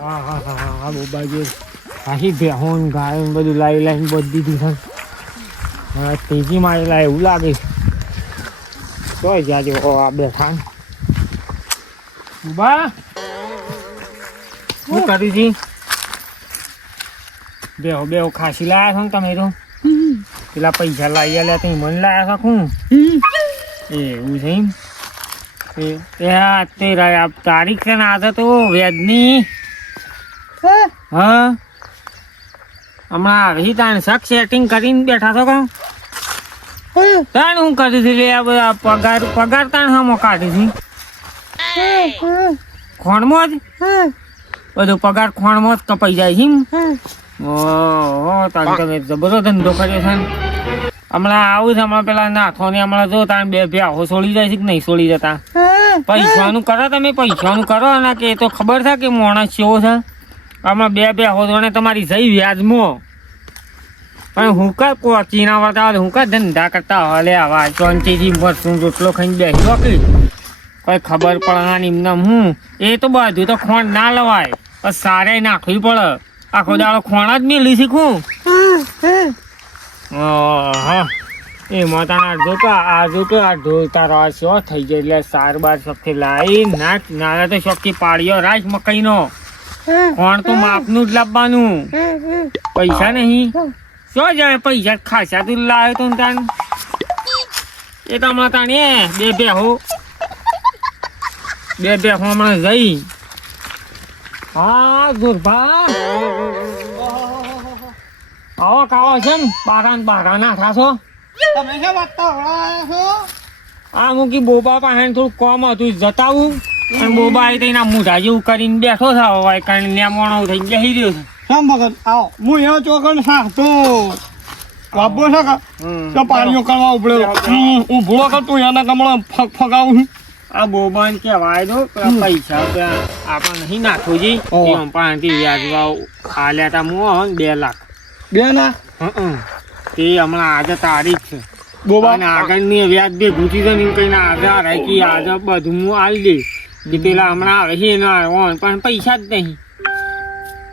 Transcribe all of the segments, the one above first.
હા બોબાજી આહી બેહોન ગાય બધું લાવી લાવીને બધી દીધું છે તેજી મારેલા એવું લાગે છે તો જાજો આ બેઠા બોબા શું કર્યું છે બેહો બેહો ખાસી લાયા છો ને તમે તો પેલા પૈસા લાવી આલ્યા તમે મને લાયા છો શું એવું છે એમ તેરા તારીખ છે ને આજે તો વેદની હા હમણાં આવી તાણ શક સેટિંગ કરીને બેઠા છો કહું તાણ હું કરી હતી આ બધા પગાર તાણ હમો કાઢી હતી ખોણમાં જ બધું પગાર ખોણમાં જ કપાઈ જાય છે ઓહો તાણ તમે જબરો ધંધો કર્યો છે હમણાં આવું છે હમણાં પેલા નાથો ને હમણાં જો તાણ બે ભ્યાહો છોડી જાય છે કે નહીં છોડી જતા પૈસાનું કરો તમે પૈસાનું કરો ને કે તો ખબર છે કે માણસ કેવો છે હમણાં બે ભ્યાહો જોડે તમારી જઈ વ્યાજમાં પણ હું કા કોચીના વળતા હું કા ધંધા કરતા હલે આવા ચોંચીજી મરશું રોટલો ખાઈને બેસી કે કોઈ ખબર પડે એમને હું એ તો બધું તો ખોણ ના લવાય પણ સારે નાખવી પડે આખો દાડો ખોણ જ મેલી શીખું હા એમાં તારા અડધો તારો શો થઈ જાય એટલે સાર બાર શોખથી લાવી નાખ નાના તો શોખથી પાડ્યો રાખ મકાઈનો ખોણ તો માપનું જ લાવવાનું પૈસા નહીં શું જાય પૈસા ખાસા તું લાવે તો તાન એ તો હમણાં તાણે બે બેહો હમણાં જઈ હા દુર્ભા આવો કાવો છે ને બારા ના થાશો તમે શું વાત છો આ મૂકી બોબા પાસે થોડું કોમ હતું જતાવું અને બોબા આવી તેના મૂઢા જેવું કરીને બેઠો છે હવે કારણ નેમોણો થઈ બેસી રહ્યો છે શામ ભગત આવો હું એવો ચોકડ સાચતો વાપો છે કે પાણીઓ કરવા ઉપડે હું ભૂલો કરતું એના કમળો ફગાવું આ બોબાને કહેવાય દો પૈસા આપણે નહીં નાખવું જી પાણી વ્યાજવા આલ્યા તા હું 2 લાખ 2 ના તે હમણાં આજે તારીખ છે બોબા અને આગળની વ્યાજ બે ઘૂંચી છે ને કઈ આધાર રાખી આજે બધું હું આલી દઈશ કે પેલા હમણાં આવે છે પણ પૈસા જ નહીં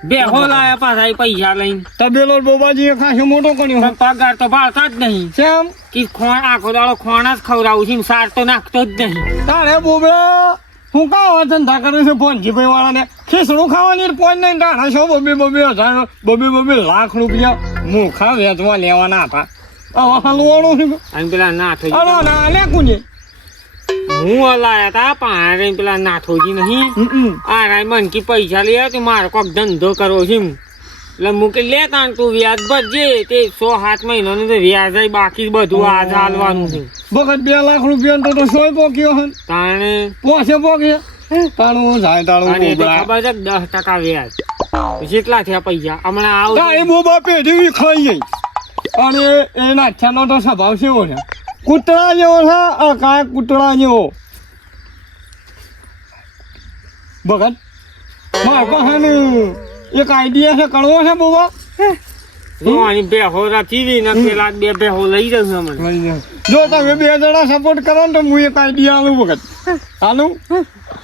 બેહો લાયા પાછા પૈસા લઈને તબેલો બોબાજી ખાસો મોટો કર્યો પગાર તો ભાળતા જ નહીં કેમ કે ખોણ આખો દાડો ખોણ જ ખવડાવું છું સાર તો નાખતો જ નહીં તારે બોબડા હું કાવા ધંધા કરે છે ફોનજીભાઈ વાળાને ખીસડું ખાવાની પોઈન્ટ નહીં તારા છો બબે લાખ રૂપિયા મુખા વેચવા લેવાના હતા હલવાણું છે અને પેલા નાથો ના લે કુંજે હું હલાયા તા પણ પેલા નાથોજી નહીં આ રાય મન કી પૈસા લે તો મારે કોક ધંધો કરવો છે એટલે મૂકી લે તાણ તું વ્યાજ ભરજે તે 6-7 મહિનાનું તો વ્યાજ બાકી બધું આજ હાલવાનું છે વખત 2 લાખ રૂપિયા તો સોય પોક્યો હે તાણે પોસે પોક્યો તાણું જાય તાણું ખબર છે 10% વ્યાજ કેટલા થયા પૈસા હમણાં આવું એ બોબા પેઢી ખાઈ ગઈ અને એના અચ્છાનો તો સ્વભાવ કેવો છે કૂતરા જેવો છે કાંઈ કૂતરા જેવો ભગત મારા પાસે એક આઈડિયા છે કડવો છે બોબા બેહો રાખી ને પેલા 2 બેહો લઈ જશે હમણાં જો તમે 2 જણા સપોર્ટ કરો ને તો હું એક આઈડિયા આલું ભગત હાલું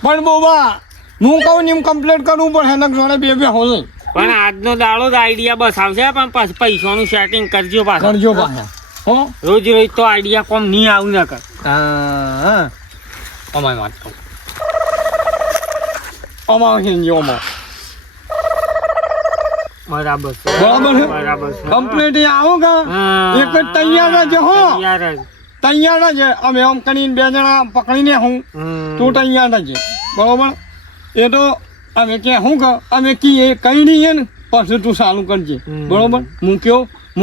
પણ બોબા હું કહું ને એમ કમ્પ્લીટ કરવું પડે એના જોડે 2 બેહો લઈ પણ આજનો દાડો જ આઈડિયા બસ આવશે પણ પછી પૈસાનું સેટિંગ કરજો પાછા હો રોજ તો આઈડિયા કોમ નહીં આવું ના કર અમારી વાત કહું અમારે બરાબર બરાબર કમ્પ્લીટ આવો કે એક જ તૈયાર જ હો તૈયાર જ અમે આમ કરીને 2 જણા પકડીને હું તું તૈયાર જ બરોબર એ તો અમે કે હું કે અમે કહીએ કઈ નહીં ને પછી તું ચાલુ કરજે બરોબર હું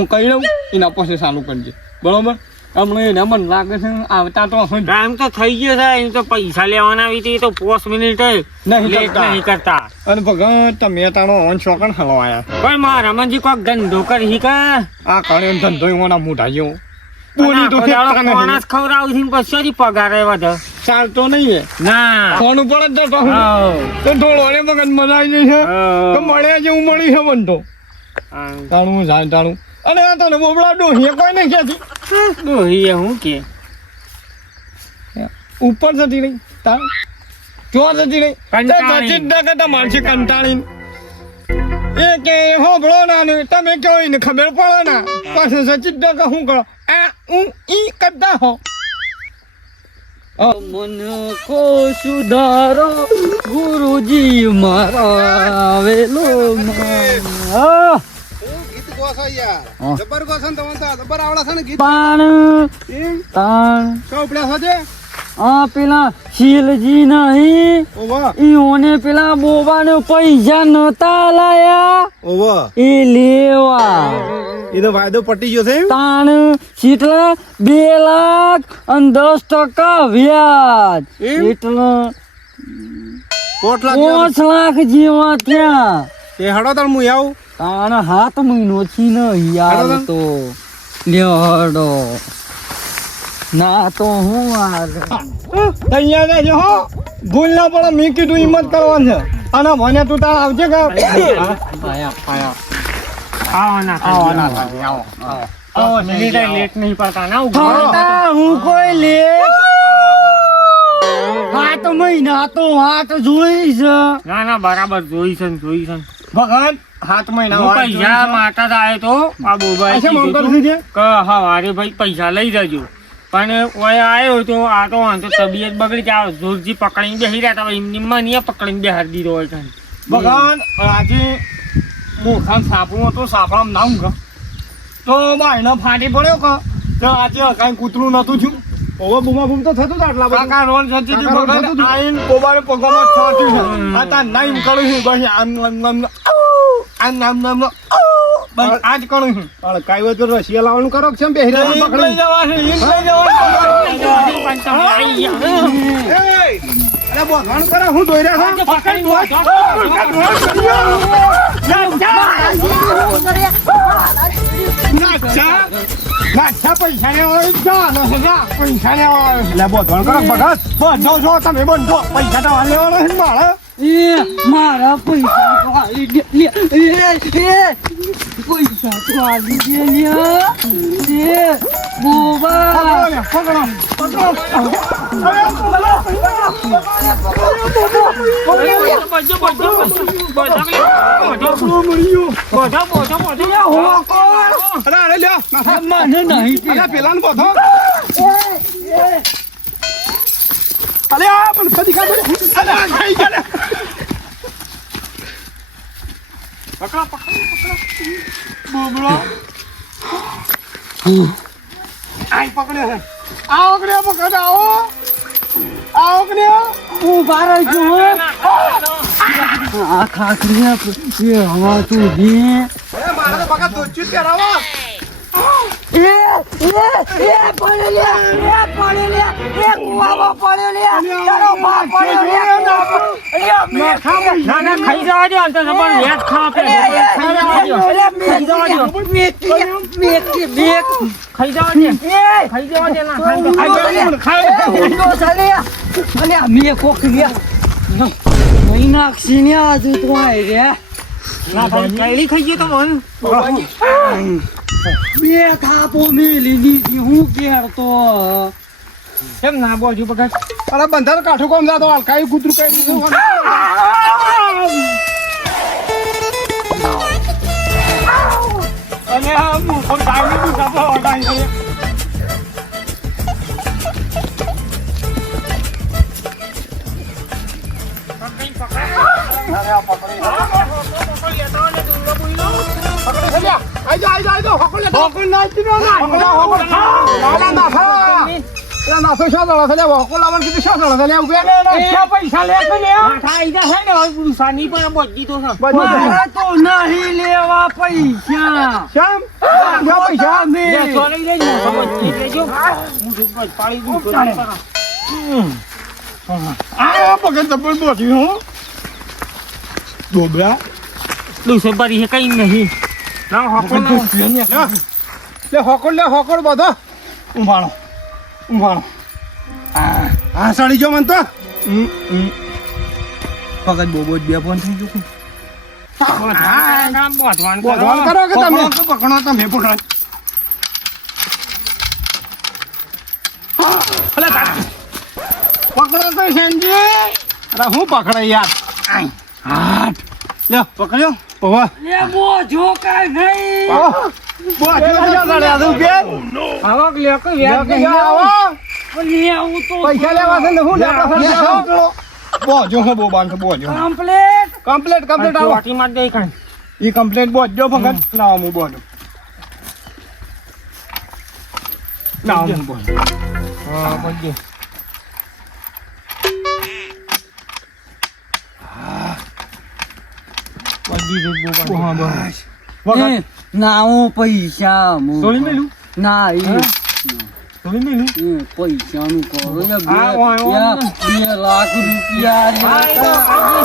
કહી દઉં એના પછી ચાલુ કરજે બરોબર હમણાં એને મને લાગે છે આવતા તો ટાઈમ તો થઈ ગયો છે એમ તો પૈસા લેવાના આવી હતી તો 5 મિનિટ નહીં કરતા અને ભગત તમે તારો ઓન ચોકન હલવાયા પણ મારા રમણજી કોઈક ધંધો કરી કા આ કરે ધંધો એના મોટા જેવો માણસ ખવડાવું છું પછી પગાર વધે ચાલતો નહીં ના ફોન ઉપર જ જતો તો થોડો અરે મગજ મજા આવી જશે તો મળ્યા જેવું મળી છે બનતો તાણું જાય તાણું અને આ તને બોબડા ડોહીએ કોઈ નહીં ક્યાંથી ડોહીએ હું કે ઉપર જતી નહીં તાણ ચોર જતી નહીં માણસી કંટાળી એ કે હોભળો ના ને તમે કહો એને ખબર પડે ના પછી સચિત ટકા શું કરો આ હું ઈ કરતા હો મન કો સુધારો ગુરુજી મારા વેલો પેલા શીલજી નહીં ઈઓને પેલા બોબાને પૈસા નતા લાયા એ લેવા એનો વાયદો પટી ગયો છે તાણ કેટલા 2,10% વ્યાજ એટલે 5 લાખ જેવા ત્યાં તે હડો તાર હું આવું તાણ 7 મહિનો થી ને યાર તો લ્યોડો ના તો હું તૈયાર રહેજો હો ભૂલ ના પડે મેં કીધું હિંમત કરવાનું છે અને મને તું તાર આવજે કે લેટ નહીં પડતા ના હું કોઈ લે 7 મહિના તો વાત જોઈ છે ના બરાબર જોઈ છે ભગવાન 7 મહિના હું પૈસા માટે જ આવ્યો તો આ બોબાએ કીધું હતું કે હવારે ભાઈ પૈસા લઈ જજો પણ ઓય આવ્યો તો આ તો વાંધો તબિયત બગડી જાય જોરજી પકડીને બેસી રહ્યા હતા એમની મને પકડીને બેહાડી દીધો હોય કાંઈ ભગવાન આજે મોખાન સાપડું હતું સાપડામાં ના ઊંઘ તો બાયનો ફાટી પડ્યો કે તો આજે કાંઈ કૂતરું નતું થયું ઓવો બુમા બુમ તો થતું આટલા બધા કાકા રોલ સચી ભગવાન આઈન બોબાને પગમાં છાંટ્યું છે આ તા નાઈમ કરું છું બસ આમ બસ આજ કરું છું પણ કાઈ હોય તો રશિયા લાવવાનું કરો કેમ બેહી લઈ જવા છે લઈ અરે બોખાણ કરે હું દોઈ રહ્યા નાચા પૈસા ને પૈસા ને એટલે બોધણ કરો ભગત બંધો છો તમે બંધો પૈસા તો લેવાનો છે મારે એ મારા પૈસા તો આલી દે પૈસા તો આલી દે એ બોબા પકડો મને નહીં પેલા ને બોધો અરે આ પણ કદી ખાઈ ગયા પકડો બોબડો આઈ પકડ્યો છે આવો પકડ આવો ઉભા રહેજો આ ખાખરી એ હવા તું દે મારે પકડ તો ચૂપ પહેરાવો ના ખાઈ જવા દો અંત જબર વેટ ખાવા ખાઈ જવા દો ખાઈ જવા દે ના મેં કોક નહીં નાખશી ને આજુ તો આય રે ના ભાઈ ખાઈ ગયો તો મન બે થાપો મેલી દીધી હું કેરતો કેમ ના બોજુ પકડ અરે બંધા કાઠું કોમ જાતો હલકાઈ કૂતરું કઈ દીધું અને આ મુખો ડાઈની બી સાપો ઓડાઈ છે પૈસા લે ખાઈ જશે ને પુરુષાની પણ બોજી તો છે મારા તો નહીં લેવા પૈસા શ્યામ પૈસા ચોરી લેજો સમજી લેજો હું બસ પાડી દઉં આ પગન તપલ બોધી હું ડોબરા દુસે બરી કઈ નહીં ના હોકો લે હોકડ બધો ઉભાણો આ સાડી જો મન તો પગજ બોબો જ બે ફોન થઈ ગયું બોધવાન કરો કે તમે પકડો તમે પકડો પકડો તો સંજી અરે હું પકડે યાર હાથ લે પકડ્યો ઓવા લે બોજો કાઈ નહીં આવક લે કે વ્યાજ લે, નહીં આવો. લે હું તો પૈસા લેવા છે ને હું લેવા બોજો હો બો બાંધ બોજો કમ્પ્લીટ કમ્પ્લીટ આવો ચોટી માં દે કાંઈ ઈ કમ્પ્લેટ બોજો ફગત લાવો હું બોજો લાવો હું બોજો હા બધી બધી રીત બહુ હા બસ વગર ના હું પૈસા સોળી મેલું ના એ સોળી મેલું પૈસાનું કરો આ ઓય, ઓય. 2 લાખ રૂપિયા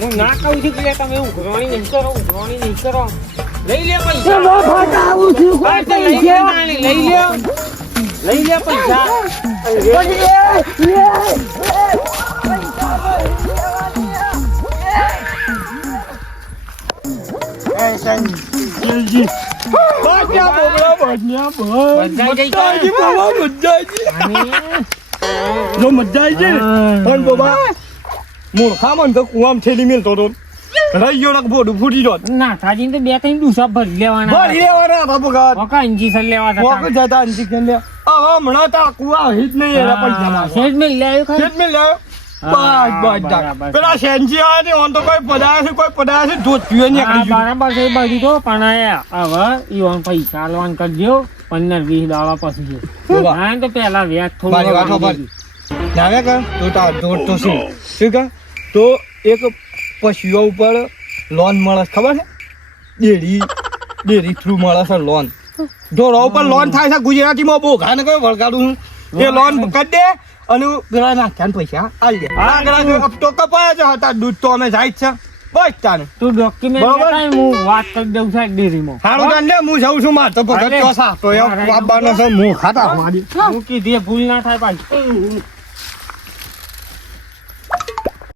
હું ના કહું છું કે લે તમે ઉઘરાણી નહીં કરો લઈ લે પૈસા હા, તો લઈ લે તાણી, લઈ લે પૈસા જો મજા આવી ગઈ ને પણ બાબા મૂર્ખા મન તો કુવામ થેલી મેલતો તો રહી ગયો ને બોડું ફૂટી જોત ના થાજી તો 2-3 ડૂસા ભરી લેવાના ભરી લેવાના બાબુ ગાત ઓકા ઇન્જેક્શન લેવા વોક હતા જતા અંજી કે લે હવે હમણાં તો આ કુવા હિત નહીં એના પૈસા માં શેઠ મેં લાવ્યો ખરી? ખેત મેં લાયો હા, બસ બસ બરાબર. પેલા સેન્જી આવે ને ઓન તો કોઈ પડાયા છે જોત પીવે ને હા, બરાબર છે એ બધું તો પણ હવે ઈવન પૈસા લોન કરજો 15-20 દાડા પછી બોલો. હા તો પેલા વ્યાજ મારી વાત થોડું સાંભળ. જાણે કે તો તાર જોત તો શું કે તો એક પશુઓ ઉપર લોન મળે છે, ખબર છે ડેરી થ્રુ મળે છે લોન ઢોરો ઉપર લોન થાય છે ગુજરાતીમાં બોઘા ને કયો વળગાડું છું એ લોન કરી દે અને પેલા નાખ્યા પૈસા આવી દે આગળ તો કપાયા છે હતા દૂધ તો અમે જાય જ છે બસ તાને તું ડોક્યુમેન્ટ બરાબર. બતાય હું વાત કરી દઉં છું ડેરીમાં સારું તાને લે હું જાઉં છું માર તો પગત અરે. ચોસા તો એ બાબાનો છે હું ખાતા મારી હું કીધી એ ભૂલ ના થાય પાછી